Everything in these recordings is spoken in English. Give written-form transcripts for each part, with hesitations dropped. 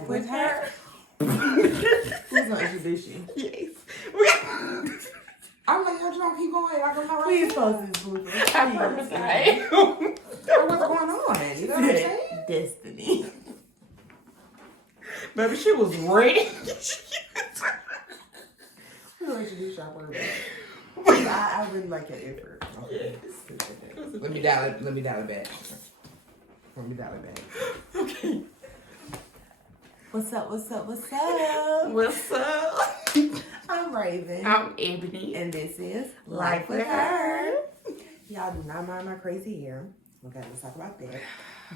Life with her. Who's gonna introduce you? Yes. I'm like, yo, don't keep going. Like, I'm not right. Please post this blooper. I promise I am. What's going on? You know what I'm saying? Destiny. Baby, she was ready. Who introduced y'all for that? I really like your effort. Okay. Yes. Let me dial it back. Okay. What's up? What's up? I'm Raven. I'm Ebony. And this is Life with her. Y'all do not mind my crazy hair. Okay, let's talk about that.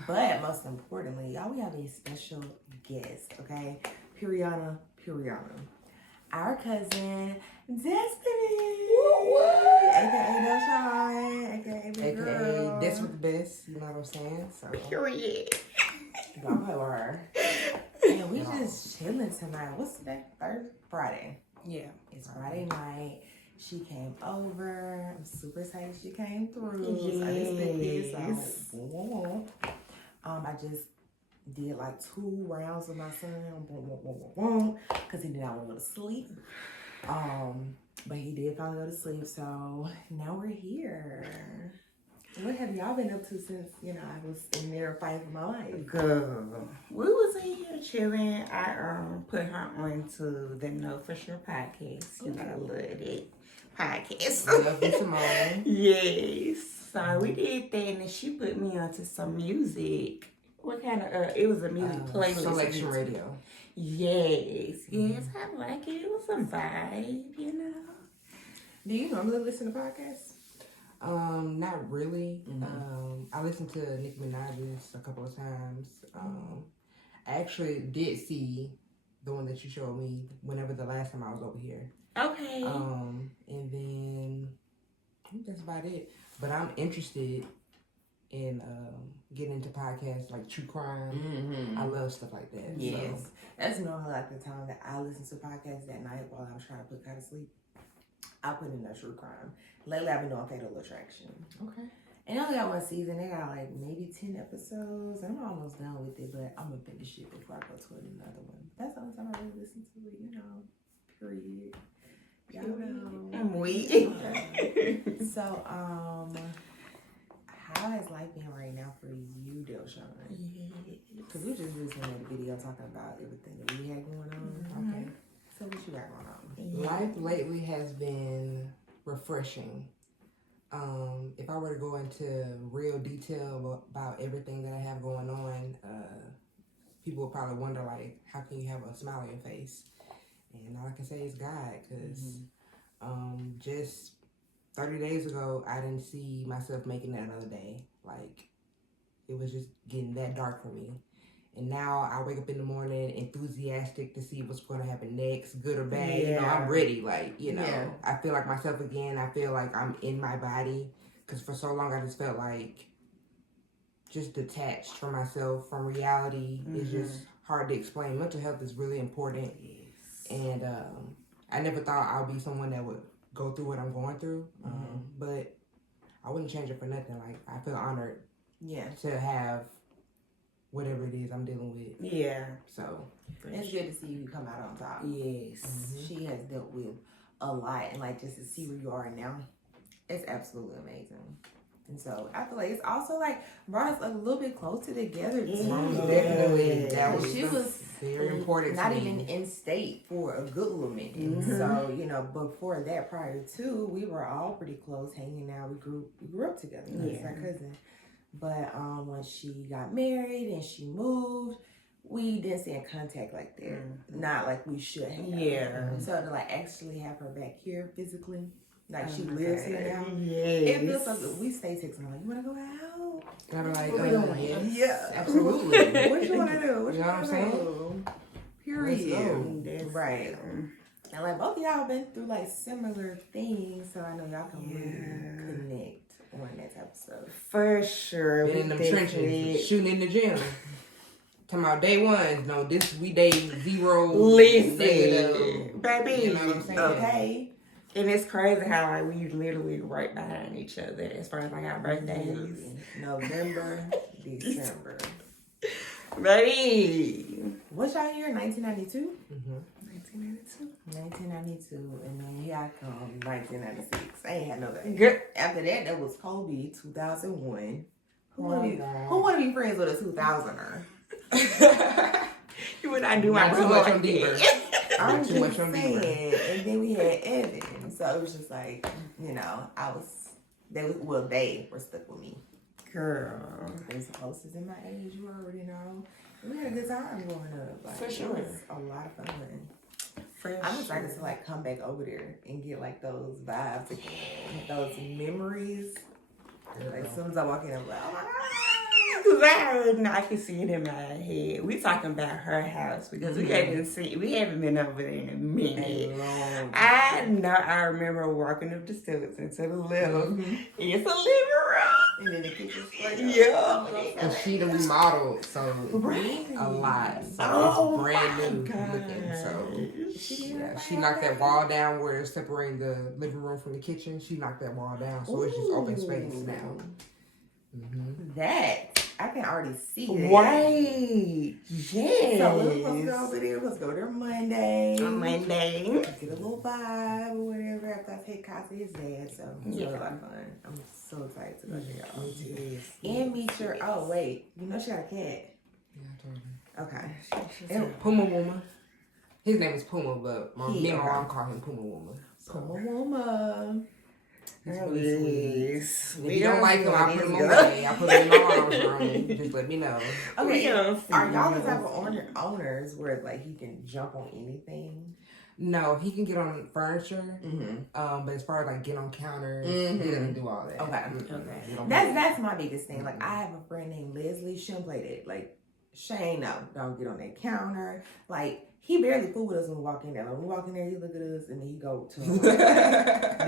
But most importantly, y'all, we have a special guest, okay? Puriana. Our cousin, Destiny. AKA Dashine. AKA Big Girl. This with the best, you know what I'm saying? So Period. Don't play with her. And we just chilling tonight. What's today? Friday. Yeah. It's Friday night. She came over. I'm super excited she came through. Yes. So, I just did like 2 rounds with my son. Because he did not want to go to sleep. But he did finally go to sleep. So now we're here. What have y'all been up to since, I was in there fighting for my life? Girl, we was in here chilling. I put her on to the Know For Sure podcast. You know, I love it. Podcast. I love you, Simone. Yes. So we did that, and then she put me onto some music. What kind of, it was a music playlist. Selection radio. Yes. I like it. It was a vibe, you know. Do you normally listen to podcasts? Not really. Mm-hmm. I listened to Nicki Minaj's a couple of times. I actually did see the one that you showed me whenever the last time I was over here. Okay. And then I think that's about it. But I'm interested in getting into podcasts like true crime. Mm-hmm. I love stuff like that. Yes. So. That's normally like the time that I listen to podcasts at night while I'm trying to put kind of sleep. I put in that true crime. Lately, I've been doing Fatal Attraction. Okay. And I only got 1 season. They got like maybe 10 episodes. I'm almost done with it, but I'm gonna finish it before I go to another one. That's the only time I really listen to it, period. Y'all know. I'm weak. So, how has life been right now for you, Delshawn? Because we just recently made a video talking about everything that we had going on. Okay. So what you got going on? Life lately has been refreshing. If I were to go into real detail about everything that I have going on, people would probably wonder, like, how can you have a smile on your face? And all I can say is God, because just 30 days ago, I didn't see myself making it another day. Like, it was just getting that dark for me. And now I wake up in the morning enthusiastic to see what's going to happen next, good or bad. Yeah. I'm ready. Like, Yeah. I feel like myself again. I feel like I'm in my body. Because for so long, I just felt like just detached from myself, from reality. It's just hard to explain. Mental health is really important. Yes. And I never thought I would be someone that would go through what I'm going through. But I wouldn't change it for nothing. Like, I feel honored to have whatever it is I'm dealing with. Yeah. So It's good to see you come out on top. Yes. She has dealt with a lot, and like just to see where you are now, it's absolutely amazing. And so I feel like it's also like brought us a little bit closer together too. definitely, that was She was very important. Not to even me. in state for a good little minute. So before that, prior to, we were all pretty close, hanging out. We grew up together. That's our cousin. But when she got married and she moved, we didn't stay in contact like that. Not like we should have. Yeah. So to like actually have her back here physically, like she lives here now. Yes. It feels so good. We stay texting like, you wanna go out? And I'm like, What we doing? yes, Yeah. absolutely. What you wanna do? You know what I'm saying? Period. Let's go. Right. And like both of y'all been through like similar things, so I know y'all can really connect on that type of stuff. For sure. Been in them trenches, shooting in the gym. Talking about day one, no, this we day 0. Listen, negative. baby. You know what I'm saying? Okay. And it's crazy how like we literally right behind each other as far as like our birthdays. November, December. Baby. What What y'all year? 1992? Mm-hmm. 1992. 1992, and then here I come, 1996. I ain't had no baby. Good. After that, that was Kobe, 2001. Who Oh, wanna be friends with a 2000er? You would I do my Not too brother much like on Deaver. that. I'm Too just much on saying. Deaver. And then we had Evan, so it was just like, they were stuck with me. Girl. They was the closest in my age, you already know. We had a good time growing up. Like, For sure. It was a lot of fun. I'm excited to like come back over there and get like those vibes again, those memories. Like as soon as I walk in, I'm like, oh my god! Cause I already know I can see it in my head. We talking about her house because we haven't been over there in a minute. I know I remember walking up the steps into the left. It's a living room. And then the kitchen straight up. Yeah. And she done remodeled, so Right. a lot. So Oh it's brand my new God. looking. So She yeah, she knocked that wall down where it's separating the living room from the kitchen. She knocked that wall down, so it's just open space now. Mm-hmm. That I can already see that. Right. Yes. So we're supposed to go over there. Let's go there Monday. On Monday. Get a little vibe or whatever after I take Kai to his dad. So it's really a lot of fun. I'm so excited to go there. Yes. And meet your. Oh wait, you know she got a cat. Yeah, I told her. Okay. And Puma Wooma. His name is Puma, but me and my Okay. mom call him Puma Wooma. So Puma Wooma. he's really sweet. yes. If you don't like him, I'll put him away. I'll put him in my mom's room. Just let me know. Okay. gonna Are see. y'all the type of owners where like he can jump on anything? No, he can get on furniture, Mm-hmm. but as far as like get on counters, Mhm. he doesn't do all that. Okay. Mm-mm. He don't That's my biggest thing. Like I have a friend named Leslie. She don't play that. Like Shane, no, don't get on that counter. Like he barely fool with us when we walk in there. Like, when we walk in there, he look at us and then he go to him.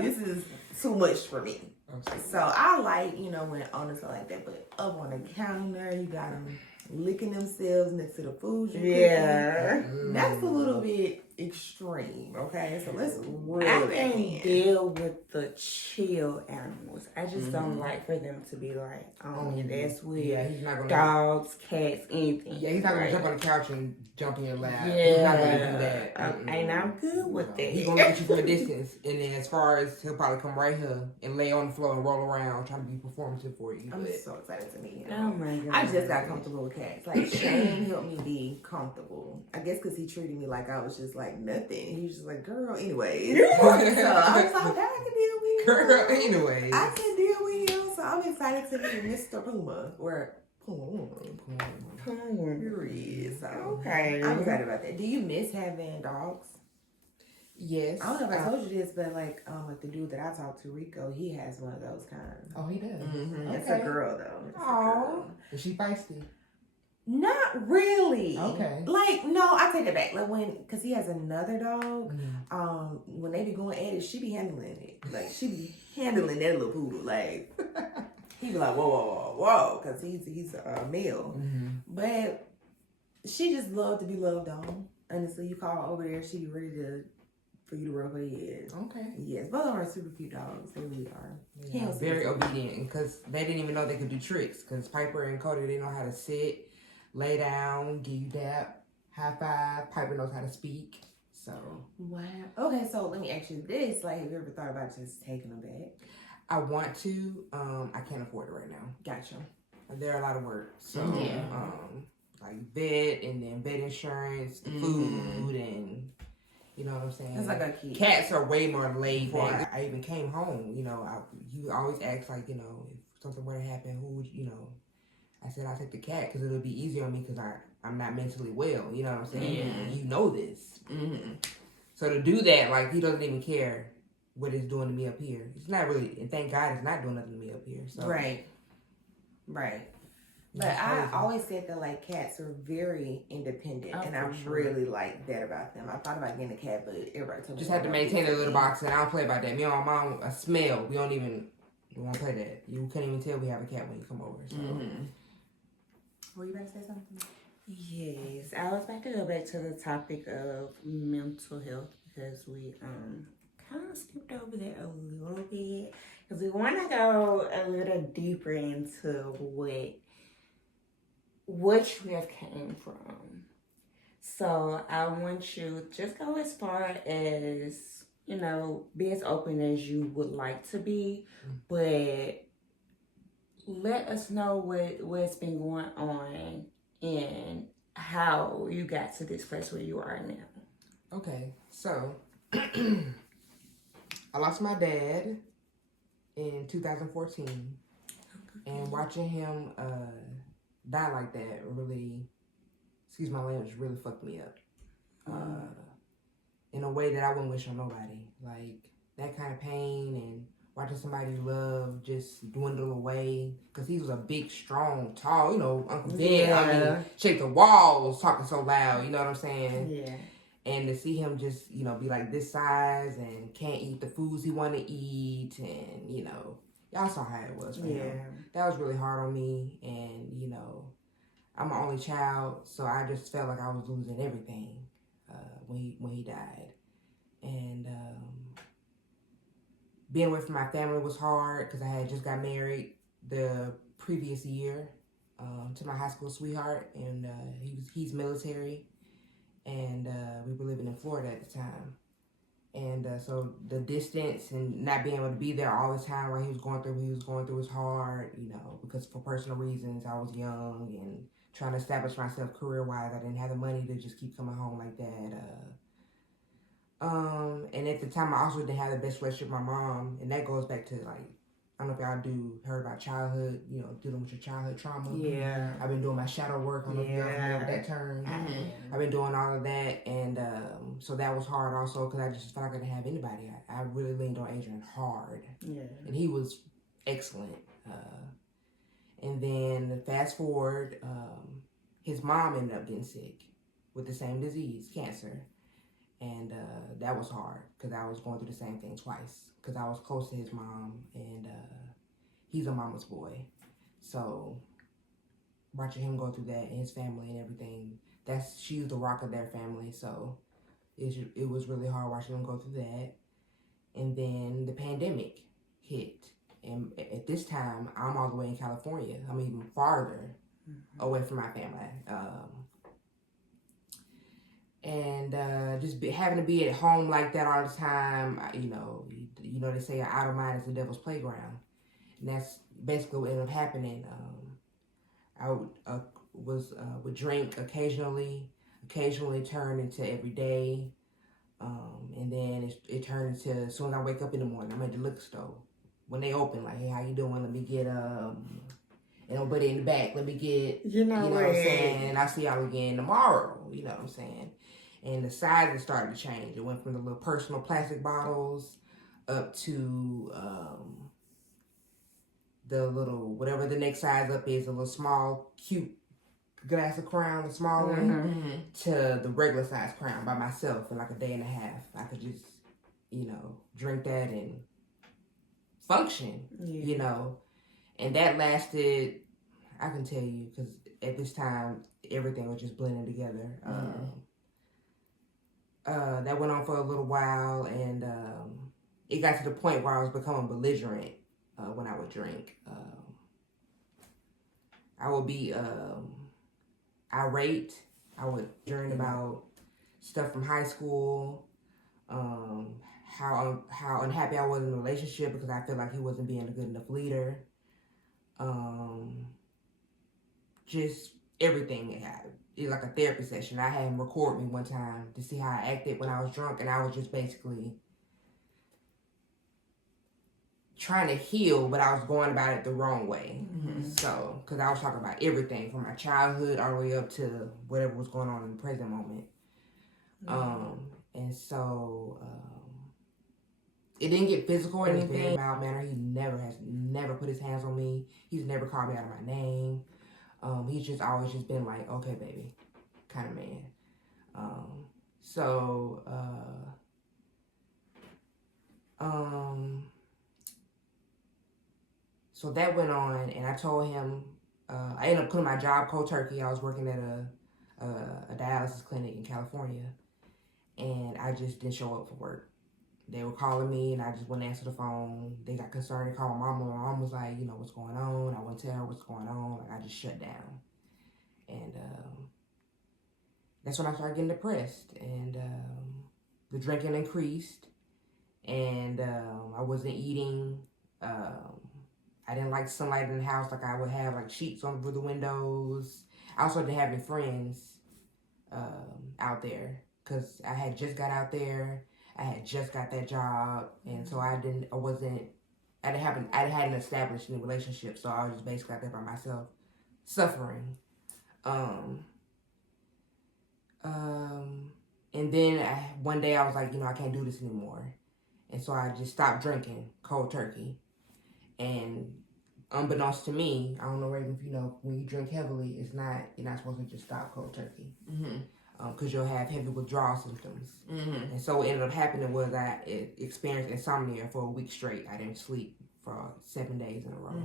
This is too much for me. Okay. So I like, when owners are like that. But up on the counter, you got them licking themselves next to the food you Yeah. cooking. That's a little bit extreme, okay? So let's reel I that can in. deal with the chill animals. I just don't like for them to be like on me. That's weird. Yeah, he's not gonna. Dogs, cats, anything. Yeah, he's not gonna Right. jump on the couch and jump in your lap. Yeah. He's not gonna do that. And I'm good with that. He's gonna look at you from a distance, and then as far as he'll probably come right here and lay on the floor and roll around, trying to be performative for you. I'm But so excited to meet him. Oh my god. I just got comfortable with cats. Like Shane helped me be comfortable. I guess because he treated me like I was just like nothing. He was just like, girl, anyways. So I was like, okay, I can deal with him. girl, anyways. I can deal with him. So I'm excited to meet Mr. Puma or Puma. Period. So Okay. I'm excited about that. Do you miss having dogs? Yes. I don't know if I told you this, but like the dude that I talked to, Rico, he has one of those kinds. Oh, he does. Mm-hmm. It's a Okay. girl though. It's a Aw. girl. Is she feisty? Not really. Okay. Like, no, I take it back. Like cause he has another dog. When they be going at it, she be handling it. Like she be handling that little poodle. Like he be like, whoa, whoa, whoa, whoa, cause he's a male. Mm-hmm. But she just loved to be loved on. Honestly, you call her over there, she be ready for you to rub her head. Okay. Yes, both of them are super cute dogs. They really are. Yeah, Can't very say- obedient because they didn't even know they could do tricks. Because Piper and Cody, they know how to sit, lay down, give you dap, high five. Piper knows how to speak. So Wow. Okay, so let me ask you this: like, have you ever thought about just taking them back? I want to. I can't afford it right now. Gotcha. They're a lot of work. So Yeah. like bed and then bed insurance, the food, and you know what I'm saying. It's like a kid. Cats are way more laid Right. back. I even came home, you always ask like, if something were to happen, who would, I said I'll take the cat because it'll be easier on me because I'm not mentally well, you know what I'm saying? Yeah. You know this. Mm-hmm. So to do that, like, he doesn't even care what it's doing to me up here. It's not really, and thank God it's not doing nothing to me up here. So Right. But it's I crazy. always said that like cats are very independent, Oh, and I for sure. really like that about them. I thought about getting a cat, but everybody told me Just have to maintain a little box, and I don't play about that. Me and my mom, a smell. We won't play that. You can't even tell we have a cat when you come over. So. Mm-hmm. Were you about to say something? Yes, I was about to go back to the topic of mental health because we kind of skipped over that a little bit because we want to go a little deeper into what you have came from. So I want you just go as far as, be as open as you would like to be, but let us know what's been going on and how you got to this place where you are now. Okay, so I lost my dad in 2014, and watching him die like that really, excuse my language, really fucked me up. In a way that I wouldn't wish on nobody. Like, that kind of pain and watching somebody you love just dwindle away. Because he was a big, strong, tall, Uncle Ben. Yeah. I mean, shake the walls, talking so loud, you know what I'm saying? Yeah. And to see him just, be like this size and can't eat the foods he want to eat. And, y'all saw how it was for him. That was really hard on me. And, I'm an only child, so I just felt like I was losing everything when he died. And being away from my family was hard because I had just got married the previous year to my high school sweetheart, and he's military, and we were living in Florida at the time. And so the distance and not being able to be there all the time while he was going through what he was going through was hard, because for personal reasons I was young and trying to establish myself career-wise. I didn't have the money to just keep coming home like that. And at the time I also didn't have the best relationship with my mom, and that goes back to, like, I don't know if y'all heard about childhood, dealing with your childhood trauma. Yeah. I've been doing my shadow work. I don't know if y'all familiar with that term. I've been doing all of that, and so that was hard also because I just felt like I didn't have anybody. I really leaned on Adrian hard. Yeah. And he was excellent. And then fast forward, his mom ended up getting sick with the same disease, cancer. And that was hard because I was going through the same thing twice because I was close to his mom, and he's a mama's boy. So watching him go through that and his family and everything, she's the rock of their family. So it was really hard watching them go through that. And then the pandemic hit. And at this time, I'm all the way in California. I'm even farther away from my family. And just having to be at home like that all the time, they say an idle mind is the devil's playground. And that's basically what ended up happening. I would drink occasionally turn into every day. And then it turned into, as soon as I wake up in the morning, I'm at the liquor store. When they open, like, hey, how you doing? Let me get, nobody in the back. Let me get, you know what I'm saying? And I'll see y'all again tomorrow, you know what I'm saying? And the sizes started to change. It went from the little personal plastic bottles up to the little, whatever the next size up is, a little small, cute glass of Crown, the small one, to the regular size Crown by myself for like a day and a half. I could just, drink that and function, And that lasted, I can tell you, because at this time, everything was just blending together. That went on for a little while, and it got to the point where I was becoming belligerent when I would drink. I would be irate. I would dream about stuff from high school, how unhappy I was in the relationship because I felt like he wasn't being a good enough leader. Just everything. It was like a therapy session. I had him record me one time to see how I acted when I was drunk, and I was just basically trying to heal, but I was going about it the wrong way. So, because I was talking about everything from my childhood all the way up to whatever was going on in the present moment. And so, it didn't get physical or anything. Mild manner. He has never put his hands on me. He's never called me out of my name. He's just always just been like, okay, baby, kind of man. So that went on, and I told him, I ended up quitting my job cold turkey. I was working at a dialysis clinic in California, and I just didn't show up for work. They were calling me, and I just wouldn't answer the phone. They got concerned and called my mom. My mom was like, what's going on? I wouldn't tell her what's going on. Like, I just shut down. And that's when I started getting depressed, and the drinking increased, and I wasn't eating. I didn't like sunlight in the house, like I would have like sheets over the windows. I also didn't have any friends out there because I had just got out there. I had just got that job, and so I hadn't established any relationship, so I was just basically out there by myself, suffering. And then one day I was like, I can't do this anymore, and so I just stopped drinking cold turkey. And unbeknownst to me, I don't know, Raven, if you know, when you drink heavily, you're not supposed to just stop cold turkey. Because you'll have heavy withdrawal symptoms. And so what ended up happening was I experienced insomnia for a week straight. I didn't sleep for 7 days in a row.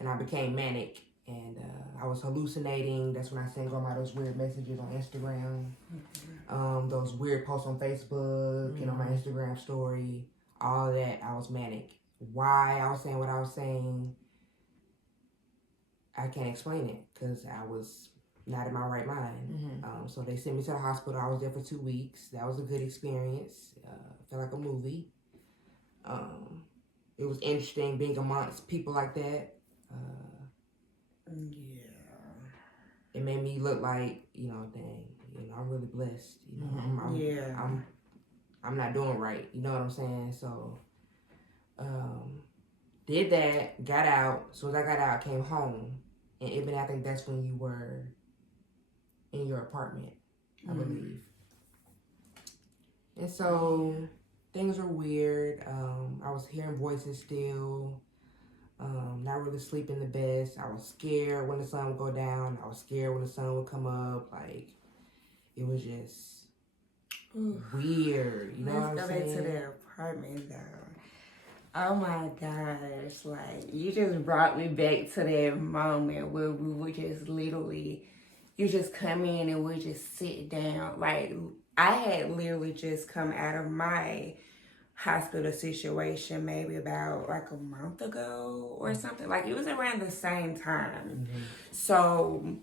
And I became manic, and I was hallucinating. That's when I sent all those weird messages on Instagram, those weird posts on Facebook, my Instagram story, all of that. I was manic. Why I was saying what I was saying, I can't explain it because I was not in my right mind. So they sent me to the hospital. I was there for 2 weeks. That was a good experience. Felt like a movie. It was interesting being amongst people like that. It made me look like, dang, I'm really blessed. I'm not doing right. You know what I'm saying? So, did that, got out. So as I got out, I came home. And even I think that's when you were in your apartment, I believe. And so things were weird. I was hearing voices still. Not really sleeping the best. I was scared when the sun would go down. I was scared when the sun would come up. Like, it was just weird. You know what I'm saying? Let's go back to the apartment, though. Oh my gosh, like, you just brought me back to that moment where we would just literally, you just come in and we just sit down. Like, I had literally just come out of my hospital situation maybe about like a month ago or something. Like, it was around the same time. So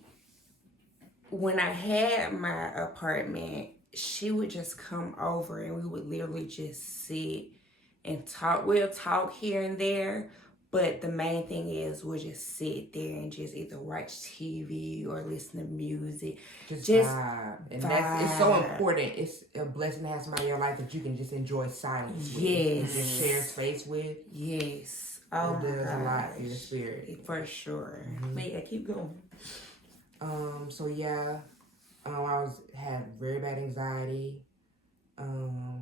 when I had my apartment, she would just come over and we would literally just sit and talk. We'll talk here and there, but the main thing is we'll just sit there and just either watch TV or listen to music. Just vibe. And it's so important. It's a blessing to have somebody in your life that you can just enjoy silence with. And just share space with. Yes. Oh, it does a lot for your spirit. For sure. But yeah, keep going. So yeah, I had very bad anxiety.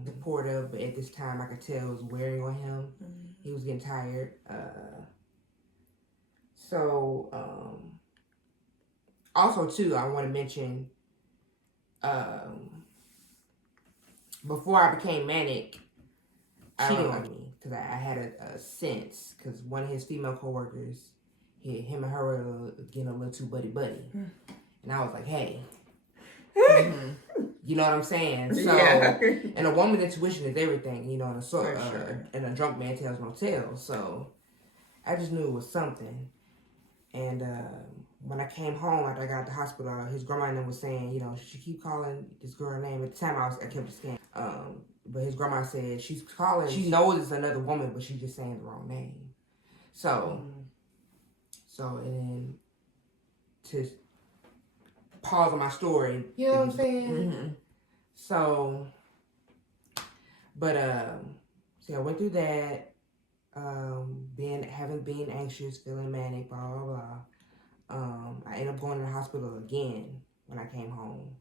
Supportive, but at this time I could tell it was wearing on him. He was getting tired. Also too, I want to mention, before I became manic, cheating on me because I had a sense because one of his female coworkers, him and her were getting a little too buddy, and I was like, hey. You know what I'm saying? So, and a woman's intuition is everything, and a drunk man tells no tale. So, I just knew it was something. And when I came home after I got out the hospital, his grandma was saying, she keep calling this girl name. At the time, I kept it scanned. But his grandma said she's calling. She knows it's another woman, but she's just saying the wrong name. So, and then to pause on my story. You know what I'm saying? So, but so I went through that, being anxious, feeling manic, blah blah blah. I ended up going to the hospital again when I came home.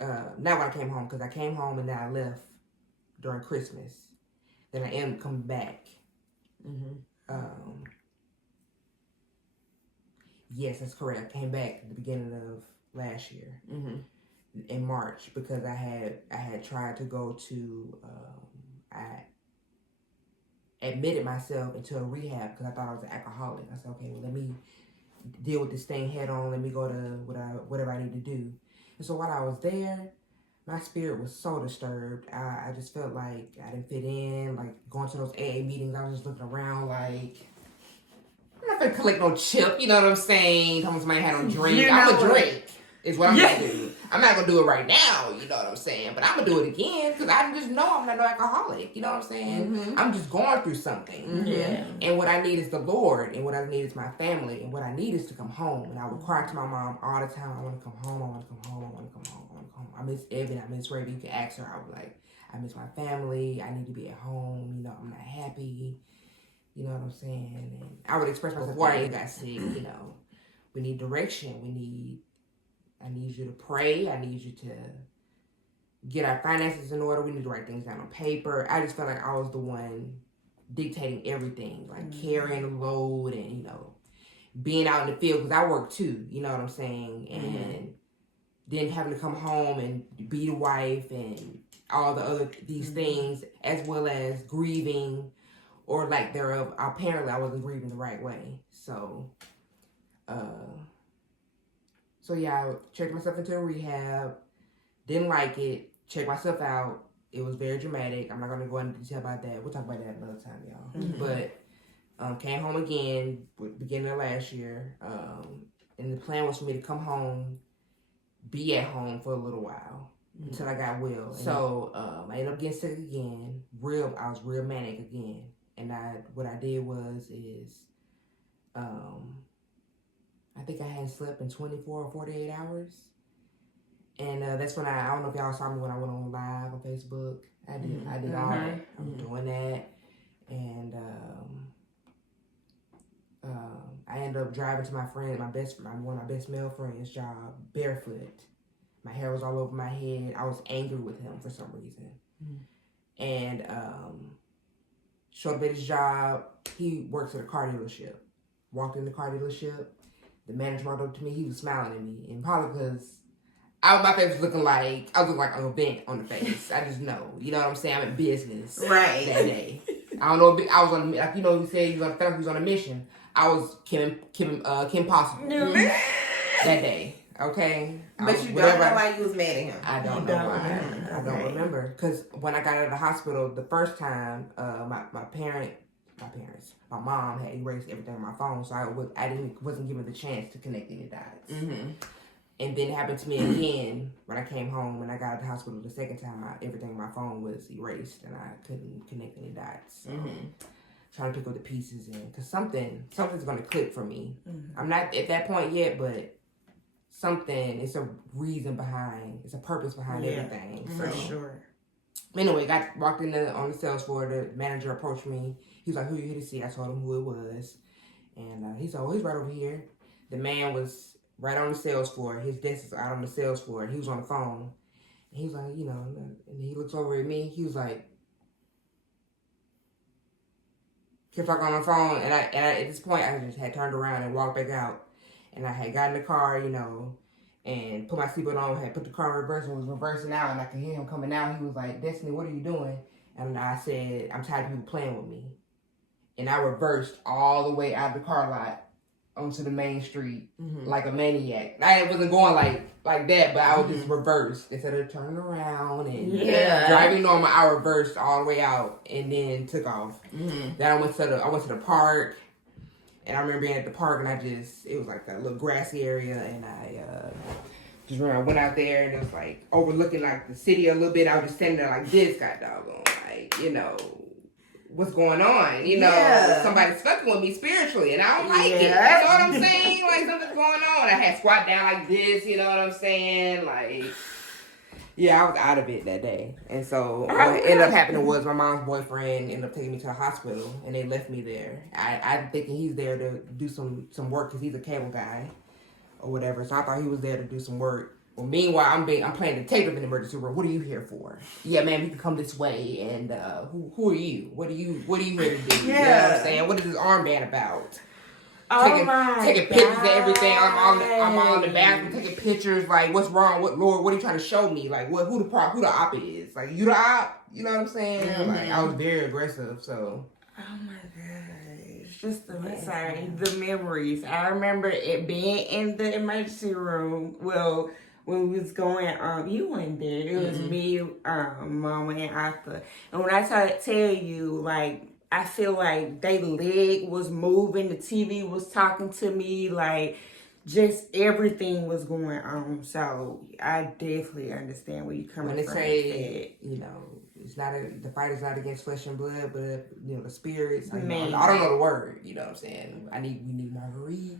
Not when I came home, because I came home and then I left during Christmas. Then I ended up coming back. Yes, that's correct. I came back at the beginning of last year, in March, because I had tried to go to. I admitted myself into a rehab because I thought I was an alcoholic. I said, okay, well, let me deal with this thing head on. Let me go to whatever I need to do. And so while I was there, my spirit was so disturbed. I just felt like I didn't fit in. Like going to those AA meetings, I was just looking around like. I'm not gonna collect no chip, you know what I'm saying? Somebody had no drink. I'm a drink. Is what I'm gonna do. I'm not gonna do it right now, you know what I'm saying? But I'm gonna do it again because I just know I'm not no alcoholic, you know what I'm saying? I'm just going through something. Yeah. And what I need is the Lord, and what I need is my family, and what I need is to come home. And I would cry to my mom all the time. I want to come home. I want to come home. I want to come home. I want to come home. I miss Evan. I miss Raven. You can ask her. I was like, I miss my family. I need to be at home. You know, I'm not happy. You know what I'm saying? And I would express myself before I got sick. You know, we need direction. I need you to pray. I need you to get our finances in order. We need to write things down on paper. I just felt like I was the one dictating everything, like carrying the load and, you know, being out in the field because I work too, you know what I'm saying? And then having to come home and be the wife and all the other, these things, as well as grieving or lack thereof. Apparently I wasn't grieving the right way. So yeah, I checked myself into a rehab, didn't like it, checked myself out. It was very dramatic. I'm not going to go into detail about that. We'll talk about that another time, y'all. But came home again, beginning of last year. And the plan was for me to come home, be at home for a little while until I got well. So I ended up getting sick again. I was real manic again. And what I did was I think I hadn't slept in 24 or 48 hours. And that's when I don't know if y'all saw me when I went on live on Facebook. I did all that. I was doing that. And I ended up driving to my friend, one of my best male friends' job, barefoot. My hair was all over my head. I was angry with him for some reason. And showed up at his job. He works at a car dealership. Walked in the car dealership. The manager walked up to me. He was smiling at me. And probably because my face was looking like, I was looking like an event on the face. I just know. You know what I'm saying? I'm in business Right. that day. I don't know. I was on, like, you know, he said he was on a mission. I was Kim Possible that day. Okay? But you don't know why you was mad at him. I don't know why. I don't remember. Because when I got out of the hospital the first time, my mom had erased everything on my phone, so I wasn't given the chance to connect any dots. And then it happened to me again when I came home. When I got out of the hospital the second time, everything on my phone was erased, and I couldn't connect any dots. So trying to pick up the pieces because something's going to click for me. I'm not at that point yet, but it's a reason behind, it's a purpose behind everything. For sure. Anyway, walked in on the sales floor. The manager approached me. He was like, "Who you here to see?" I told him who it was. And he said, "Oh, he's right over here." The man was right on the sales floor. His desk is out on the sales floor. And he was on the phone. And he was like, you know, and he looks over at me. He was like, kept talking on the phone. And at this point, I just had turned around and walked back out. And I had got in the car, you know, and put my seatbelt on, had put the car in reverse and was reversing out. And I could hear him coming out. He was like, "Destiny, what are you doing?" And I said, "I'm tired of people playing with me." And I reversed all the way out of the car lot onto the main street like a maniac. I wasn't going like that, but I was just reversed instead of turning around and driving normal. I reversed all the way out and then took off. Then I went to the park, and I remember being at the park, and it was like a little grassy area, and I just remember I went out there, and it was like overlooking like the city a little bit. I was just standing there like this, god doggone, like, you know, what's going on? You know, somebody's fucking with me spiritually, and I don't like it. You know what I'm saying? Like, something's going on. I had squat down like this, you know what I'm saying? Like, yeah, I was out of it that day. And so what ended up happening was my mom's boyfriend ended up taking me to the hospital, and they left me there. I'm thinking he's there to do some work because he's a cable guy or whatever. So I thought he was there to do some work. Well, meanwhile, I'm playing detective in the emergency room. What are you here for? Yeah, ma'am, you can come this way. And who are you? What are you here to do? You know what I'm saying? What is this armband about? Taking pictures of everything. I'm all in the bathroom taking pictures. Like, what's wrong? What are you trying to show me? Like, who the op is? Like, you the op? You know what I'm saying? Like, I was very aggressive. So. Oh my gosh. Just the memories. I remember it being in the emergency room. Well, when we was going, you weren't there. It was me, Mama, and Arthur. And when I tell you, like, I feel like their leg was moving, the TV was talking to me, like, just everything was going on. So I definitely understand where you're coming When they from. say, you know, the fight is not against flesh and blood, but you know the spirits. I Man. don't know the word. You know what I'm saying? We need Marguerite.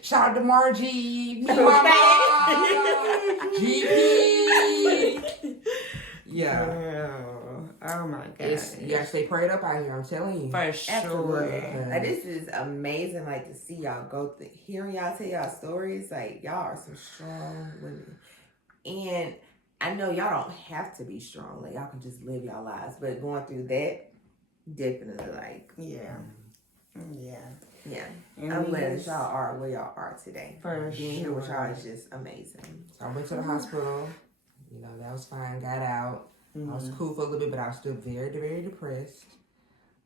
Shout out to Margie, me mama, GP. Yeah. Girl. Oh my god. You gotta stay prayed up out here. I'm telling you. For sure. Absolutely. Like, this is amazing. Like, to see y'all go through, hearing y'all tell y'all stories. Like, y'all are some strong women. And I know y'all don't have to be strong. Like, y'all can just live y'all lives. But going through that, definitely, like, Yeah. Yeah. yeah. And I'm we glad that just- y'all are where y'all are today. For Being here with sure. y'all is just amazing. So I went to the hospital. You know, that was fine. Got out. I was cool for a little bit, but I was still very, very depressed.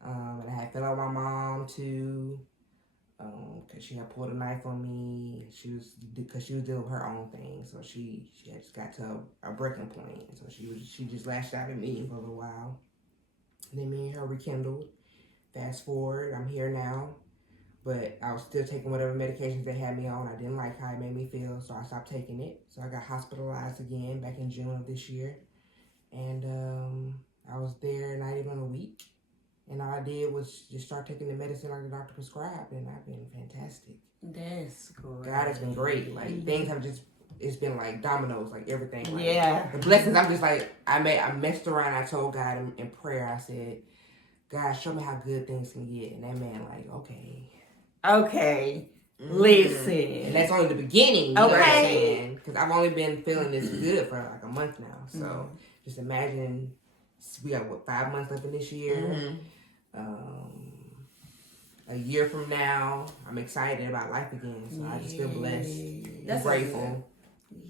And I had fell out with my mom too, because she had pulled a knife on me. Because she was dealing with her own thing, so she had just got to a breaking point. So she just lashed out at me for a little while. And then me and her rekindled. Fast forward, I'm here now, but I was still taking whatever medications they had me on. I didn't like how it made me feel, so I stopped taking it. So I got hospitalized again back in June of this year. And I was there not even a week. And all I did was just start taking the medicine like the doctor prescribed. And I've been fantastic. That's great. God has been great. Like, things have just, it's been like dominoes, like everything. Like, Yeah. the blessings, I'm just like, I messed around. I told God in prayer, I said, God, show me how good things can get. And that man like, okay. Okay. Listen. And that's only the beginning. You know what I'm Okay. saying? Because I've only been feeling this good for like a month now. So just imagine, we got 5 months left in this year. A year from now, I'm excited about life again. So I just feel blessed. That's Grateful.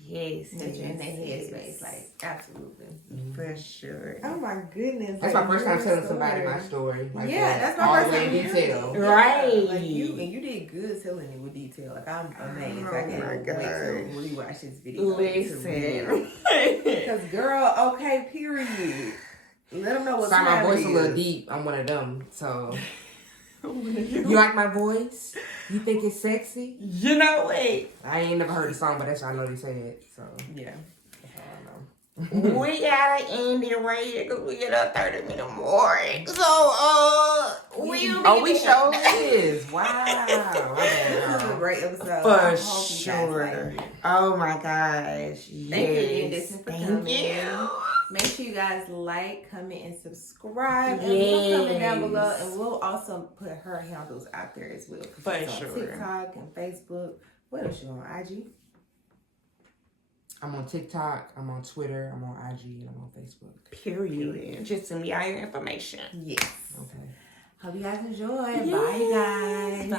Yes. That you're in that yes. headspace. Like, absolutely. For sure. Oh my goodness. That's like, my first time your telling somebody my story. story. Like Yeah, that, that's my all first the way time in hearing detail. it. Right. Like, you did good telling it with detail. Like, I'm amazed. Oh I can't my wait gosh. to rewatch this video. Listen. Because, girl, okay, period. Let them know what's Sorry, my time voice it a little is. deep. I'm one of them. So, you like my voice? You think it's sexy? You know what? I ain't never heard the song, but that's how I know they say it. So, Yeah. that's how I know. We gotta end it right here because we get up 30-minute morning. So, we sure is. Wow. My This was a bad, great episode. I For hope you guys sure. liked it. Oh my gosh. Thank you, Yes. Indecent, for Thank coming. you. Make sure you guys like, comment, and subscribe. And we'll comment down below. Yes. And we'll also put her handles out there as well. 'Cause For she's on sure. TikTok and Facebook. What else you on? IG? I'm on TikTok, I'm on Twitter, I'm on IG, and I'm on Facebook. Period. Just send me all your information. Yes. Okay. Hope you guys enjoy. Bye, you guys. Bye.